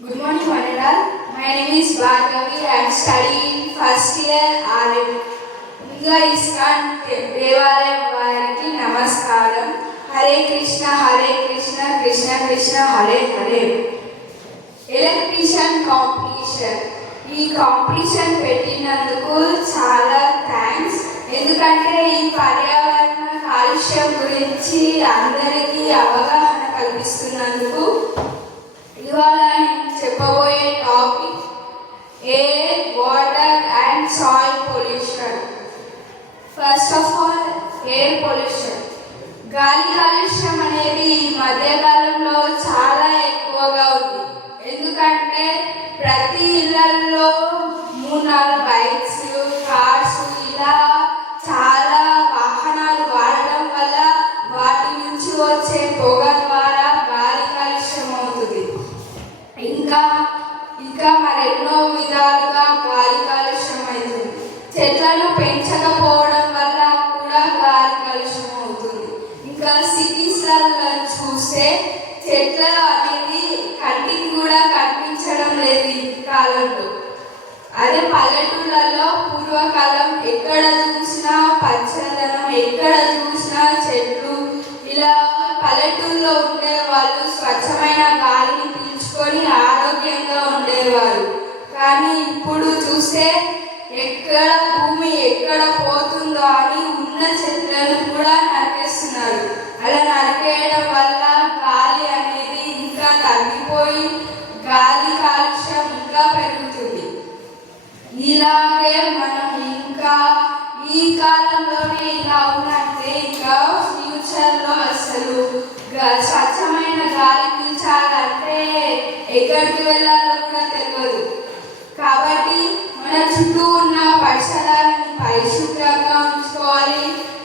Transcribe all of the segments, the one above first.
Good morning, Vanilla. My name is Bhargavi. I am studying first year RM. Munga ISKCON Devalayam variki namaskaram. Hare Krishna, Krishna Krishna, Hare Hare. Electrician competition. ఈ competition పెట్టినందుకు చాలా thanks. ఎందుకంటే ఈ పర్యావరణ కాలుష్యం గురించి అందరికీ అవగాహన కల్పిస్తున్నందుకు. ఇవాళ నేను చెప్పబోయే topic air, water and soil pollution. First of all air pollution. గాలి కాలుష్యం అనేది ఈ మధ్యకాలంలో చాలా ఎక్కువగా ఉంది. ఎందుకంటే ప్రతి ఇళ్లలో 3-4 బైక్స్, కార్స్ ఇలా చాలా వాహనాలు వాడటం వల్ల వాటి నుంచి వచ్చే పొగ ద్వారా గాలి కాలుష్యం అవుతుంది. ఇంకా మరెన్నో విధాలుగా గాలి కాలుష్యం అవుతుంది. చెట్లను పెంచకపోవడం వల్ల కూడా గాలి కాలుష్యం అవుతుంది. ఇంకా సిటీస్లలో చూస్తే చెట్లు అనేది కంటికి కూడా కనిపించడం లేదు ఈ కాలంలో. అదే పల్లెటూళ్ళలో పూర్వకాలం ఎక్కడ చూసినా పచ్చదనం, ఎక్కడ చూసినా చెట్లు, ఇలా పల్లెటూళ్ళలో ఉండే వాళ్ళు స్వచ్ఛమైన గాలిని పీల్చుకొని ఆరోగ్యంగా ఉండేవారు. కానీ ఇప్పుడు చూస్తే భూమి ఎక్కడ పోతుందో అని ఉన్న చెట్లను కూడా నరికేస్తున్నారు. అలా నరికేయడం వల్ల గాలి అనేది ఇంకా తగ్గిపోయి గాలి కాలుష్యం ఇంకా పెరుగుతుంది. ఇలాగే మనం ఇంకా ఈ కాలంలోనే ఇలా ఉన్నట్టే ఇంకా ఫ్యూచర్లో అసలు స్వచ్ఛమైన గాలి పీల్చాలంటే ఎక్కడికి వెళ్ళాలో కూడా తెలియదు. కాబట్టి మన చుట్టూ ఉన్న పరిసరాలను పరిశుభ్రంగా ఉంచుకోవాలి.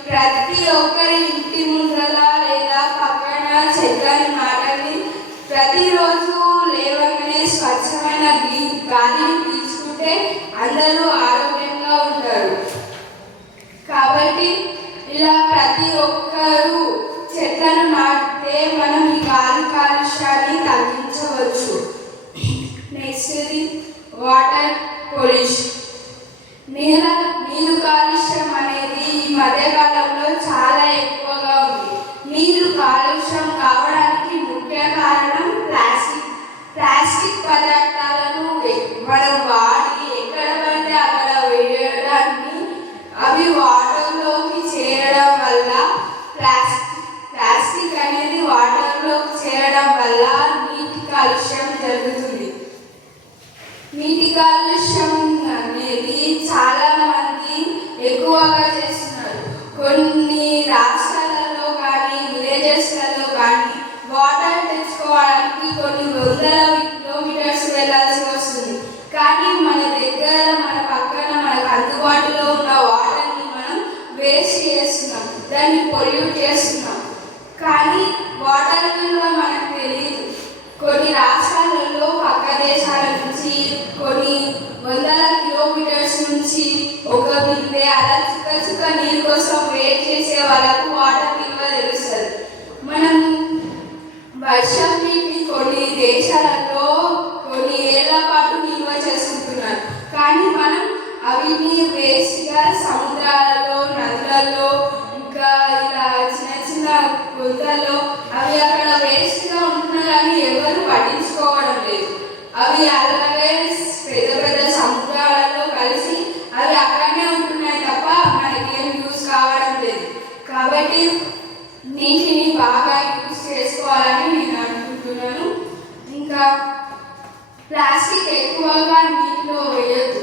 ప్రతి ఒక్కరి ఇంటి ముందర లేదా పక్కన చెట్లను నాటండి. ప్రతిరోజు లేవగానే స్వచ్ఛమైన గాలిని పీల్చుకుంటే అందరూ ఆరోగ్యంగా ఉంటారు. కాబట్టి ఇలా ప్రతి ఒక్కరూ చెట్లను నాటితే మనం ఈ గాలి కాలుష్యాన్ని తగ్గించవచ్చు. Next water pollution. నీరు కాలుష్యం అనేది ఈ మధ్యకాలంలో చాలా ఎక్కువగా ఉంది. నీరు కాలుష్యం కావడానికి ముఖ్య కారణం ప్లాస్టిక్ పదార్థాలను మనం వాడి ఎక్కడ పడితే అక్కడ వేయడాన్ని, అవి వాటర్లోకి చేరడం వల్ల ప్లాస్టిక్ అనేది వాటర్లోకి చేరడం వల్ల నీటి కాలుష్యం జరుగుతుంది. నీటి కాలుష్యం అనేది చాలా మంది ఎక్కువగా చేస్తున్నారు. కొన్ని రాష్ట్రాలలో కానీ విలేజెస్లలో కానీ వాటర్ తెచ్చుకోవడానికి కొన్ని 100 కిలోమీటర్స్ వెళ్ళాల్సి వస్తుంది. కానీ మన దగ్గర, మన పక్కన, మనకు అందుబాటులో ఉన్న వాటర్ని మనం వేస్ట్ చేస్తున్నాం, దాన్ని పొల్యూట్ చేస్తున్నాం. కానీ వాటర్ విలువ మనకు తెలియదు. కొన్ని రాష్ట్రాలలో పక్క దేశాల నుంచి కొన్ని 100 కిలోమీటర్స్ నుంచి ఒక బిందె అలా చుక్క నీరు కోసం వెయిట్ చేసే వాళ్ళకు వాటర్ విలువ తెలుస్తుంది. మనం వర్షం నీటిని కొన్ని దేశాలలో కొన్ని ఏళ్ల పాటు నిల్వ చేసుకుంటున్నారు. కానీ మనం అవిని వేస్ట్గా సముద్రాలలో, నదులలో, ఇంకా ఇలా చిన్న గుంతల్లో అవి అక్కడ వేస్ట్గా ఉంటున్నా కానీ ఎవరు పట్టించుకోవడం లేదు. అవి అలాగే పెద్ద సముద్రాలలో కలిసి అవి అక్కడనే ఉంటున్నాయి తప్ప మనకేం యూజ్ కావడం లేదు. కాబట్టి నీటిని బాగా యూజ్ చేసుకోవాలని నేను అనుకుంటున్నాను. ఇంకా ప్లాస్టిక్ ఎక్కువగా నీటిలో వేయద్దు.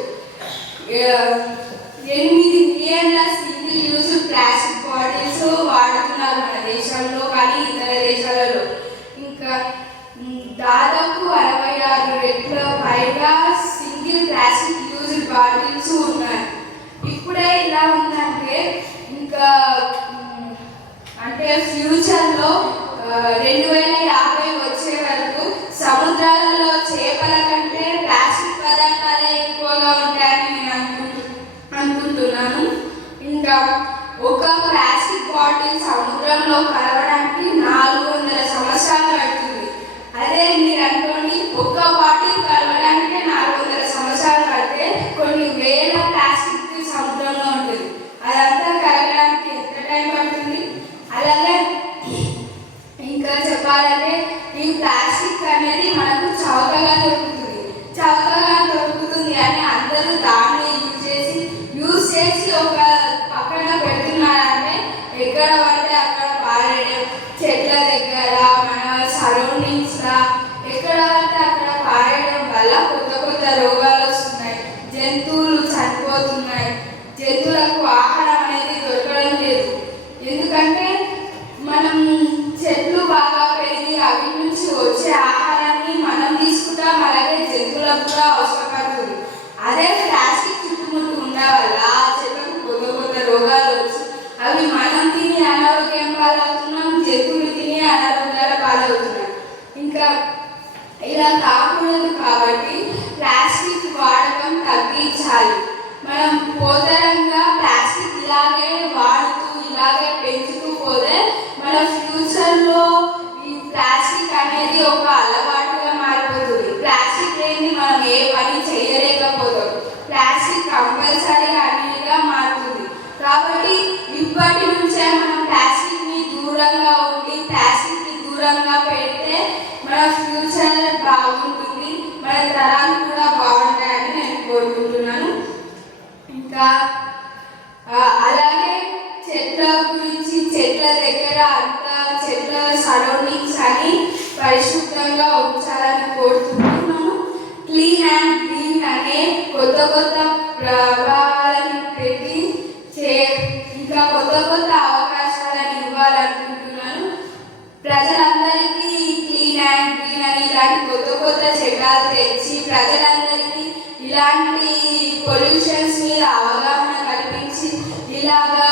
8 మిలియన్ల సింగిల్ యూజ్ ప్లాస్టిక్ బాటిల్స్ వాడుతున్నారు మన దేశంలో కానీ ఇతర దేశాలలో. ఇంకా దాదాపు 66 రెట్ల పైగా సింగిల్ ప్లాస్టిక్ యూజ్ బాటిల్స్ ఉన్నాయి. ఇప్పుడే ఇలా ఉందంటే ఇంకా అంటే ఫ్యూచర్లో 2050 వచ్చే వరకు సముద్రాలలో చేపల కంటే ప్లాస్టిక్ పదార్థాలే ఎక్కువగా ఉంటాయని నేను అనుకుంటున్నాను. ఇంకా ఒక ప్లాస్టిక్ బాటిల్ సముద్రంలో కలవడానికి 400 సంవత్సరాలు పడుతుంది. అదే మీరు అనుకోండి, ఒక్క బాటిల్ కూడా అవసరపడుతుంది. అదే ప్లాస్టిక్ చుట్టుముట్టు ఉండడం వల్ల ఆ చెట్లకు కొత్త కొత్త రోగాలు వచ్చి అవి మనం తిని అనారోగ్యం పాలవుతున్నాం, జంతువులు తిని అనారోగ్యాల పాలవుతున్నాం. ఇంకా ఇలా కాకూడదు కాబట్టి ప్లాస్టిక్ వాడకం తగ్గించాలి. మనం పోతరంగా ప్లాస్టిక్ ఇలాగే వాడుతూ ఇలాగే పెంచుతూ పోతే మన ఫ్యూచర్లో ఈ ప్లాస్టిక్ అనేది ఒక అలవాటుగా మారిపోతుంది. ప్లాస్టిక్ లేని మనం ఏ పని చేయలేకపోతాం. ప్లాస్టిక్ కంపల్సరీగా అన్నిటిగా మారుతుంది. కాబట్టి ఇప్పటి నుంచే మనం ప్లాస్టిక్ని దూరంగా ఉండి ప్లాస్టిక్ని దూరంగా పెడితే మన ఫ్యూచర్ బాగుంటుంది, మన తరాలు కూడా బాగుంటాయని నేను కోరుకుంటున్నాను. ఇంకా అలాగే చెట్ల గురించి చెట్ల దగ్గర అంతా చెట్ల సరౌండింగ్స్ అని పరిశుభ్రంగా ఉంచాలని కోరుతున్నాను. క్లీన్ అండ్ గ్రీన్ అనే కొత్త కొత్త ప్రభావాలను పెట్టి ఇంకా కొత్త కొత్త అవకాశాలను ఇవ్వాలనుకుంటున్నాను. ప్రజలందరికీ క్లీన్ అండ్ గ్రీన్ అని ఇలాంటి కొత్త కొత్త చట్టాలు తెచ్చి ప్రజలందరికీ ఇలాంటి పొల్యూషన్స్ మీద అవగాహన కల్పించి ఇలాగా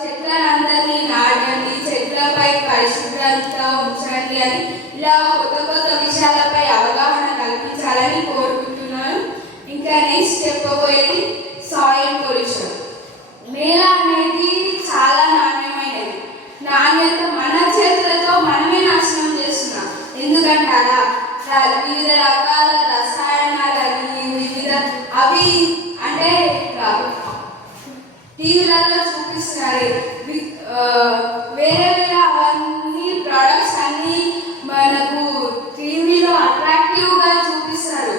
చెట్లందరినీ నాటండి, చెట్లపై పరిశుభ్రత ఉంచండి అని ఇలా కొత్త కొత్త విషయాలపై అవగాహన కల్పించాలని కోరుకుంటున్నాను. ఇంకా నెక్స్ట్ చెప్పబోయేది సాయిల్ పొల్యూషన్. నేల అనేది చాలా నాణ్యమైనది. నాణ్యత మన చేతులతో మనమే నాశనం చేస్తున్నాం. ఎందుకంటారా, వివిధ రకాల రసాయనాలని అవి అంటే టీవీలలో చూపిస్తున్నారు. వేరే వేరే అవన్నీ ప్రొడక్ట్స్ అన్నీ మనకు టీవీలో అట్రాక్టివ్గా చూపిస్తారు.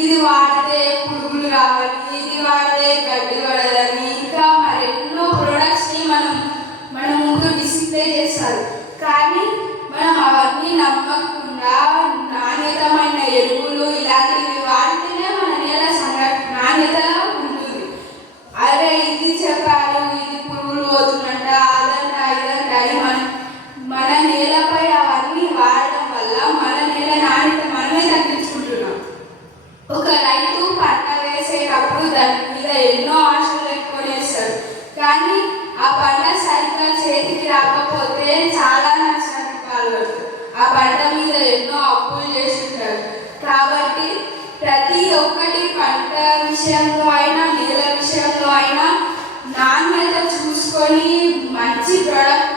ఇది వాడితే పురుగులు రావాలి, ఇది వాడితే గడ్డి పడదని, ఇంకా మరెన్నో ప్రొడక్ట్స్ని మన ముందు డిస్ప్లే చేస్తారు. కానీ మనం అవన్నీ నమ్మకుండా నాణ్యతమైన ఎరువులు ఇలాంటివి వాడితేనే మన నేల నాణ్యతగా ఉంటుంది. అరే ఇది చెప్పారు, ఇది పురుగులు పోతున్నట్ట, అదంట ఇదంట అని మన నేలపై అవన్నీ వాడడం వల్ల మన నేల నాణ్యత మనమే తగ్గించుకుంటున్నాం. ఒక రైతు పంట వేసేటప్పుడు దాని మీద ఎన్నో ఆశలు పెట్టుకొని వేస్తాడు. కానీ ఆ పంట సరిగ్గా చేతికి రాకపోతే చాలా నష్టానికి పాల్పడుతుంది. ఆ పంట మీద ఎన్నో అప్పులు చేస్తుంటారు. కాబట్టి ప్రతి ఒక్కటి పంట విషయంలో అయినా నేల విషయంలో అయినా నాణ్యత చూసుకొని మంచి ప్రోడక్ట్